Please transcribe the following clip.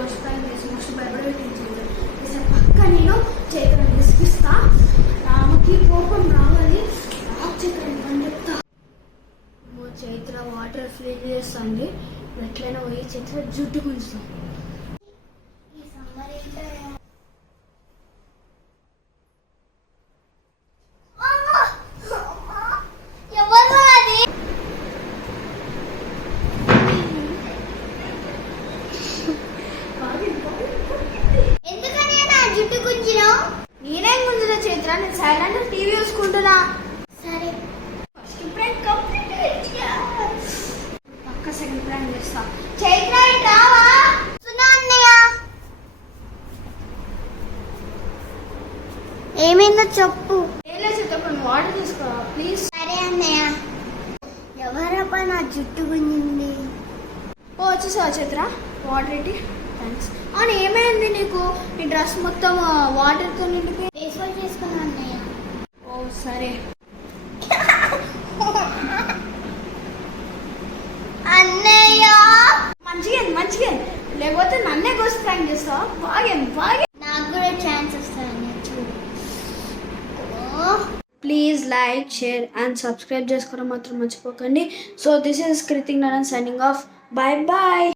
వస్తాయి మస్తు భయపడేసి పక్క నేను చైతన్యం విసిగిస్తా. ఆమెకి కోపం రావాలి. చైతన్యం అని చెప్తా. చైత్ర వాటర్ ఫిల్ చేస్తుంది. ఎట్లయినా పోయి చైత్ర జుట్టు గుంజుతాం. నేనేం గుంజుతా చైత్ర, నేను సైలెంట్ టీవీ చూసుకుంటున్నా. సరే ఫస్ట్ ప్రాంక్ కంప్లీట్. పక్క సెకండ్ ప్రాంక్ చేస్తా. చైత్ర రావా? ఏమైందో చెప్పు. ఏలే చైత్ర కొన్ని వాటర్ తీసుకో ప్లీజ్. సరే అన్నయ్య. ఎవరబ్బా నా జుట్టు గుంజింది? ఓ వచ్చేసావా చైత్ర? వాటర్ ఏంటి? థ్యాంక్స్. అవును ఏమైంది నీకు? నీ డ్రెస్ మొత్తం వాటర్తో నిండిపోయి. ఫేస్ వాష్ చేసుకున్నా అన్నయ్య. ఓ సరే. అన్నయ్య మంచిగా లేకపోతే నన్నే కోసి ప్రాంక్ చేస్తావా? బాగా నాకు కూడా ఛాన్స్ వస్తుంది అన్నయ్య, చూడు. Please like share and subscribe చేసుకోవడం మాత్రం మర్చిపోకండి. So this is Kritik Narayan signing off. Bye bye.